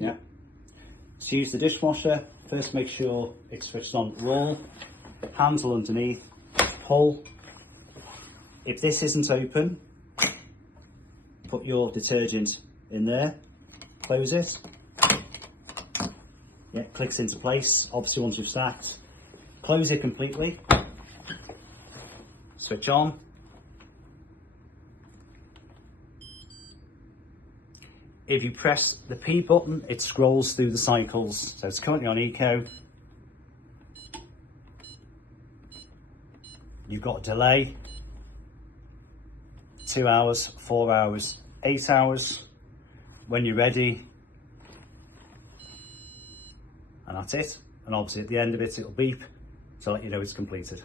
Yeah. To use the dishwasher, first make sure it's switched on roll, handle underneath, pull. If this isn't open, put your detergent in there, close it. Yeah, clicks into place, obviously once you've stacked. Close it completely, switch on. If you press the P button, it scrolls through the cycles. So it's currently on eco. You've got a delay, 2 hours, 4 hours, 8 hours. When you're ready, and that's it. And obviously at the end of it, it'll beep to let you know it's completed.